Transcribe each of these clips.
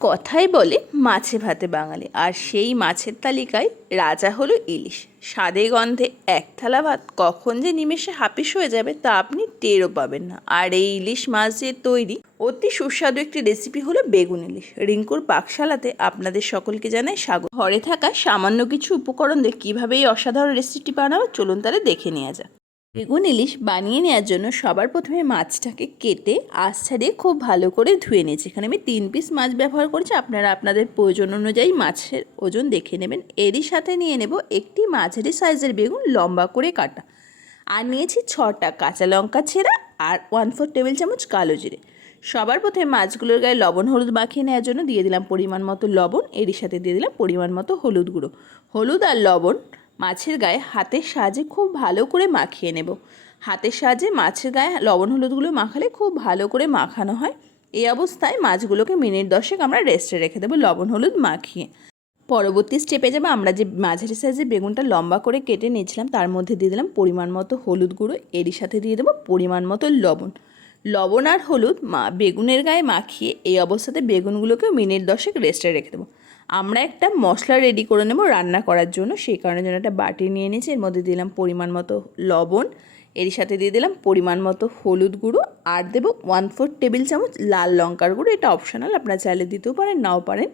কথাই বলে মাছে ভাতে বাঙালি। আর সেই মাছের তালিকায় রাজা হলো ইলিশ। স্বাদে গন্ধে এক থালা ভাত কখন যে নিমেষে হাপিস হয়ে যাবে তা আপনি টেরও পাবেন না। আর এই ইলিশ মাছ দিয়ে তৈরি অতি সুস্বাদু একটি রেসিপি হলো বেগুন ইলিশ। রিঙ্কুর পাকশালাতে আপনাদের সকলকে জানাই স্বাগত। ঘরে থাকা সামান্য কিছু উপকরণ দিয়ে কীভাবে এই অসাধারণ রেসিপিটি বানাবো চলুন তাহলে দেখে নেওয়া যাক। বেগুন, ইলিশ বানিয়ে নেওয়ার জন্য সবার প্রথমে মাছটাকে কেটে আঁশ ছাড়িয়ে খুব ভালো করে ধুয়ে নিয়েছি। এখানে আমি তিন পিস মাছ ব্যবহার করছি। আপনারা আপনাদের প্রয়োজন অনুযায়ী মাছের ওজন দেখে নেবেন। এরই সাথে নিয়ে নেব একটি মাঝারি সাইজের বেগুন, লম্বা করে কাটা। আর নিয়েছি ছটা কাঁচা লঙ্কা ছেঁড়া আর ওয়ান ফোর টেবিল চামচ কালো জিরে। সবার প্রথমে মাছগুলোর গায়ে লবণ, হলুদ মাখিয়ে নেওয়ার জন্য দিয়ে দিলাম পরিমাণ মতো লবণ। এরই সাথে দিয়ে দিলাম পরিমাণ মতো হলুদ গুঁড়ো। হলুদ আর লবণ মাছের গায়ে হাতের সাহায্যে খুব ভালো করে মাখিয়ে নেব। হাতের সাহায্যে মাছের গায়ে লবণ হলুদগুলো মাখালে খুব ভালো করে মাখানো হয়। এই অবস্থায় মাছগুলোকে মিনিট দশেক আমরা রেস্টে রেখে দেবো লবণ হলুদ মাখিয়ে। পরবর্তী স্টেপে যাব, আমরা যে মাঝারি সাইজে বেগুনটা লম্বা করে কেটে নিয়েছিলাম, তার মধ্যে দিয়ে দিলাম পরিমাণ মতো হলুদ গুঁড়ো, এরই সাথে দিয়ে দেবো পরিমাণ মতো লবণ। লবণ আর হলুদ মা বেগুনের গায়ে মাখিয়ে এই অবস্থাতে বেগুনগুলোকে মিনিট দশেক রেস্টে রেখে দেবো। আমরা একটা মশলা রেডি করে নেব রান্না করার জন্য। সেই কারণে জন্য একটা বাটি নিয়ে নিয়েছি। এর মধ্যে দিলাম পরিমাণ মতো লবণ। এর সাথে দিয়ে দিলাম পরিমাণ মতো হলুদ গুঁড়ো। আর দেবো ওয়ান ফোর টেবিল চামচ লাল লঙ্কার গুঁড়ো। এটা অপশনাল আপনারা চাইলে দিতেও পারেন, নাও পারেন।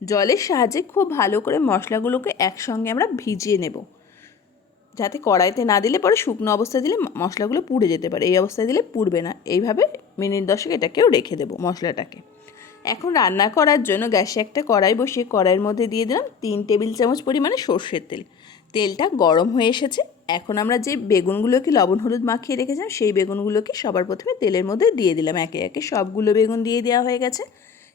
জলের সাহায্যে খুব ভালো করে মশলাগুলোকে একসঙ্গে আমরা ভিজিয়ে নেব। যাতে কড়াইতে না দিলে পরে শুকনো অবস্থায় দিলে মশলাগুলো পুড়ে যেতে পারে। এই অবস্থায় দিলে পুড়বে না। এইভাবে মিনিট দশেক এটাকেও রেখে দেবো মশলাটাকে। এখন রান্না করার জন্য গ্যাসে একটা কড়াই বসিয়ে কড়াইয়ের মধ্যে দিয়ে দিলাম তিন টেবিল চামচ পরিমাণে সর্ষের তেল। তেলটা গরম হয়ে এসেছে। এখন আমরা যে বেগুনগুলোকে লবণ, হলুদ মাখিয়ে রেখেছিলাম, সেই বেগুনগুলোকে সবার প্রথমে তেলের মধ্যে দিয়ে দিলাম একে একে। সবগুলো বেগুন দিয়ে দেওয়া হয়ে গেছে।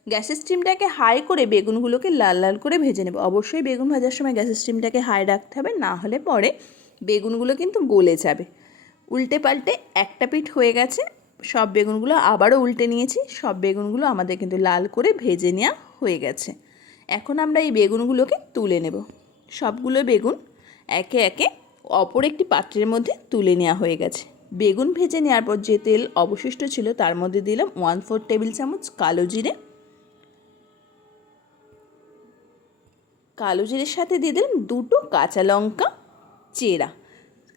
গ্যাসের স্টিমটাকে হাই করে বেগুনগুলোকে লাল লাল করে ভেজে নেব। অবশ্যই বেগুন ভাজার সময় গ্যাসের স্টিমটাকে হাই রাখতে হবে, না হলে পরে বেগুনগুলো কিন্তু গলে যাবে। উল্টে পাল্টে একটা পিঠ হয়ে গেছে। সব বেগুনগুলো আবারও উল্টে নিয়েছি। সব বেগুনগুলো আমাদের কিন্তু লাল করে ভেজে নেওয়া হয়ে গেছে। এখন আমরা এই বেগুনগুলোকে তুলে নেব। সবগুলো বেগুন একে একে অপর একটি পাত্রের মধ্যে তুলে নেওয়া হয়ে গেছে। বেগুন ভেজে নেওয়ার পর যে তেল অবশিষ্ট ছিল তার মধ্যে দিলাম ওয়ান ফোর টেবিল চামচ কালো জিরে। কালো জিরের সাথে দিয়ে দিলাম দুটো কাঁচা লঙ্কা, চেরা।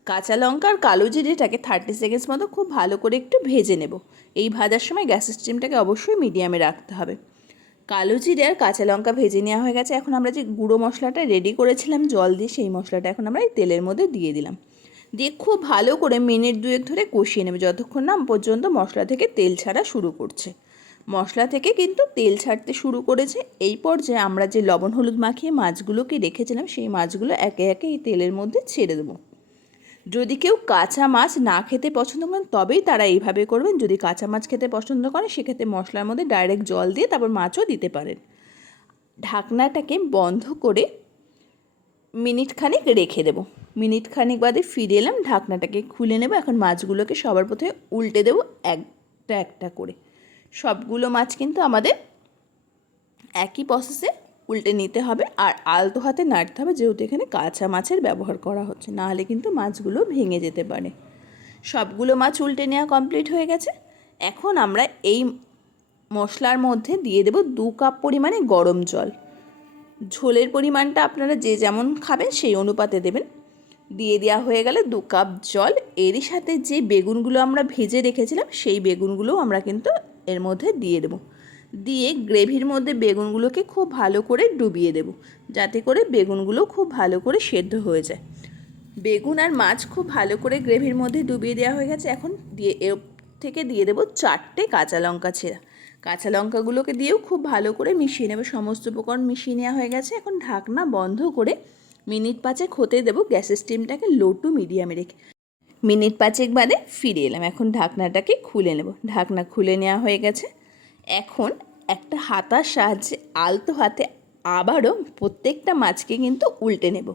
কাঁচা লঙ্কা আর কালো জিরেটাকে থার্টি সেকেন্ডস মতো খুব ভালো করে একটু ভেজে নেব। এই ভাজার সময় গ্যাসের স্টিমটাকে অবশ্যই মিডিয়ামে রাখতে হবে। কালো জিরে আর কাঁচা লঙ্কা ভেজে নেওয়া হয়ে গেছে। এখন আমরা যে গুঁড়ো মশলাটা রেডি করেছিলাম, জল দিয়ে সেই মশলাটা এখন আমরা এই তেলের মধ্যে দিয়ে দিলাম। দিয়ে খুব ভালো করে মিনিট দুয়েক ধরে কষিয়ে নেবে। যতক্ষণ না পর্যন্ত মশলা থেকে তেল ছাড়া শুরু করছে। মশলা থেকে কিন্তু তেল ছাড়তে শুরু করেছে। এই পর্যায়ে আমরা যে লবণ, হলুদ মাখিয়ে মাছগুলোকে রেখেছিলাম, সেই মাছগুলো একে একে এই তেলের মধ্যে ছেড়ে দেবো। যদি কেউ কাঁচা মাছ না খেতে পছন্দ করেন, তবেই তারা এইভাবে করবেন। যদি কাঁচা মাছ খেতে পছন্দ করেন, সেক্ষেত্রে মশলার মধ্যে ডাইরেক্ট জল দিয়ে তারপর মাছও দিতে পারেন। ঢাকনাটাকে বন্ধ করে মিনিট খানিক রেখে দেবো। মিনিট খানিক বাদে ফিরে এলাম, ঢাকনাটাকে খুলে নেব। এখন মাছগুলোকে সবার প্রথমে উল্টে দেবো একটা একটা করে। সবগুলো মাছ কিন্তু আমাদের একই প্রসেসে উল্টে নিতে হবে আর আলতো হাতে নাড়তে হবে, যেহেতু এখানে কাঁচা মাছের ব্যবহার করা হচ্ছে, নাহলে কিন্তু মাছগুলো ভেঙে যেতে পারে। সবগুলো মাছ উল্টে নেওয়া কমপ্লিট হয়ে গেছে। এখন আমরা এই মশলার মধ্যে দিয়ে দেব দু কাপ পরিমাণে গরম জল। ঝোলের পরিমাণটা আপনারা যে যেমন খাবেন, সেই অনুপাতে দেবেন। দিয়ে দেওয়া হয়ে গেলে দু কাপ জল। এরই সাথে যে বেগুনগুলো আমরা ভেজে রেখেছিলাম, সেই বেগুনগুলোও আমরা কিন্তু এর মধ্যে দিয়ে দেবো। দিয়ে গ্রেভির মধ্যে বেগুনগুলোকে খুব ভালো করে ডুবিয়ে দেব। যাতে করে বেগুনগুলো খুব ভালো করে সেদ্ধ হয়ে যায়। বেগুন আর মাছ খুব ভালো করে গ্রেভির মধ্যে ডুবিয়ে দেওয়া হয়ে গেছে। এখন দিয়ে এর থেকে দিয়ে দেবো চারটে কাঁচা লঙ্কা ছেঁড়া। কাঁচা লঙ্কাগুলোকে দিয়েও খুব ভালো করে মিশিয়ে নেবে। সমস্ত উপকরণ মিশিয়ে নেওয়া হয়ে গেছে। এখন ঢাকনা বন্ধ করে মিনিট পাঁচেক হতে দেবো। গ্যাসের স্টিমটাকে লো টু মিডিয়ামে রেখে। মিনিট পাঁচেক বাদে ফিরে এলাম। এখন ঢাকনাটাকে খুলে নেব। ঢাকনা খুলে নেওয়া হয়ে গেছে। এখন একটা হাতার সাহায্যে আলতো হাতে আবারও প্রত্যেকটা মাছকে কিন্তু উল্টে নেব।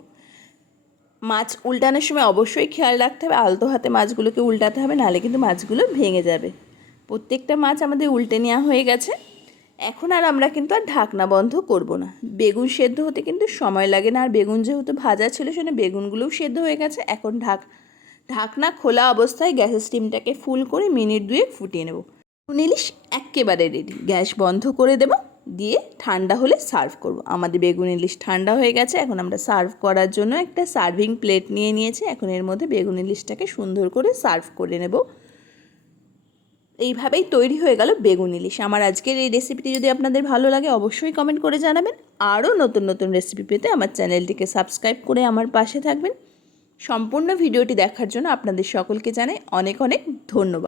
মাছ উল্টানোর সময় অবশ্যই খেয়াল রাখতে হবে, আলতো হাতে মাছগুলোকে উল্টাতে হবে, নাহলে কিন্তু মাছগুলো ভেঙে যাবে। প্রত্যেকটা মাছ আমাদের উল্টে নেওয়া হয়ে গেছে। এখন আর আমরা কিন্তু আর ঢাকনা বন্ধ করব না। বেগুন সেদ্ধ হতে কিন্তু সময় লাগে না, আর বেগুন যেহেতু ভাজা ছিল সেখানে বেগুনগুলোও সেদ্ধ হয়ে গেছে। এখন ঢাক, ঢাকনা খোলা অবস্থায় গ্যাসের স্টিমটাকে ফুল করে মিনিট দুয়েক ফুটিয়ে নেব। ইলিশ একেবারে রেডি গ্যাস বন্ধ করে দেব, দিয়ে ঠান্ডা হলে সার্ভ করব। আমাদের বেগুন ইলিশ ঠান্ডা হয়ে গেছে, এখন আমরা সার্ভ করার জন্য একটা সার্ভিং প্লেট নিয়ে নিয়েছি। এখন এর মধ্যে বেগুন ইলিশটাকে সুন্দর করে সার্ভ করে নেব। এইভাবেই তৈরি হয়ে গেল বেগুন ইলিশ। আমার আজকের এই রেসিপিটি যদি আপনাদের ভালো লাগে, অবশ্যই কমেন্ট করে জানাবেন। আরও নতুন নতুন রেসিপি পেতে আমার চ্যানেলটিকে সাবস্ক্রাইব করে আমার পাশে থাকবেন। সম্পূর্ণ ভিডিওটি দেখার জন্য আপনাদের সকলকে জানাই অনেক অনেক ধন্যবাদ।